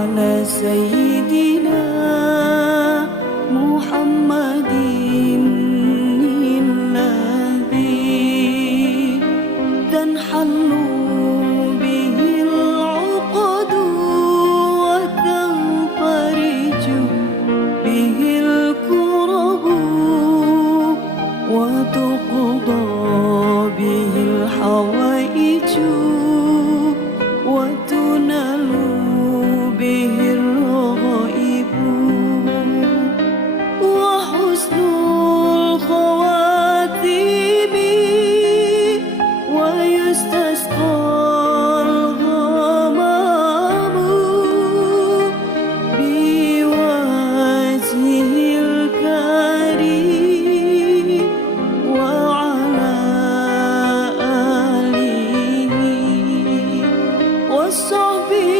欢乐随意的。so be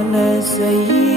على سيدنا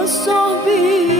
absorvi.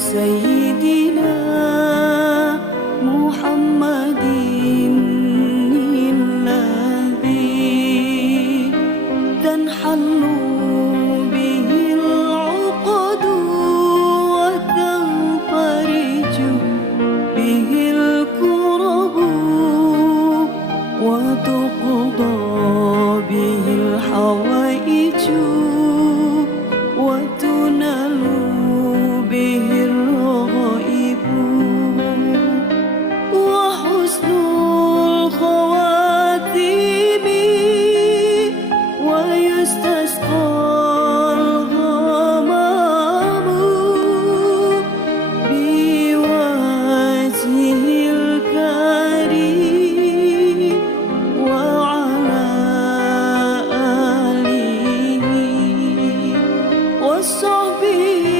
随意。absorvi.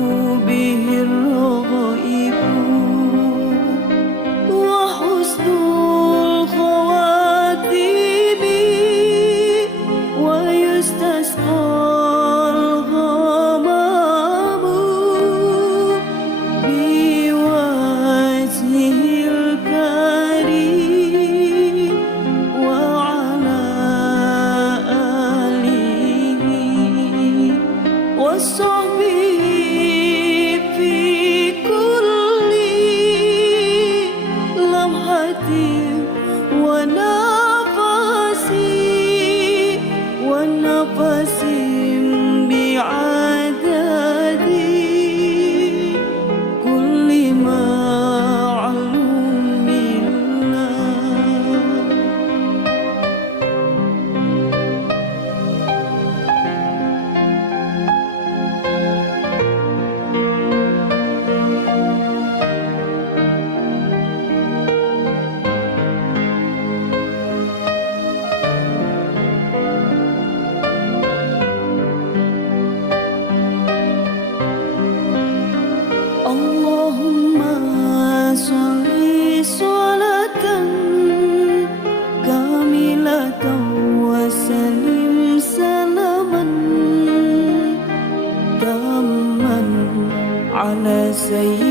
随意。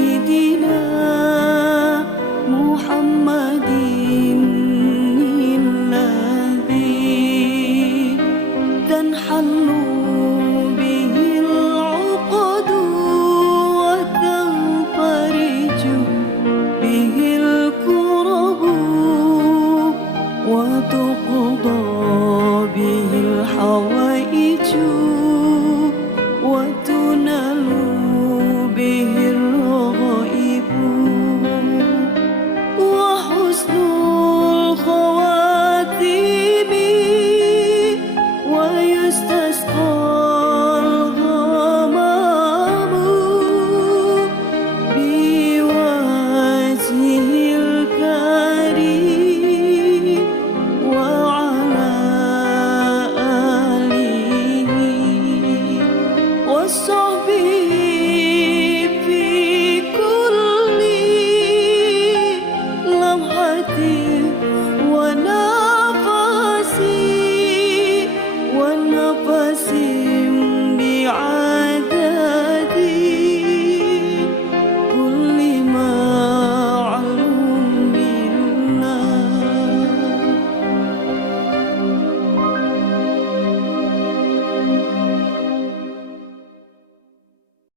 absorve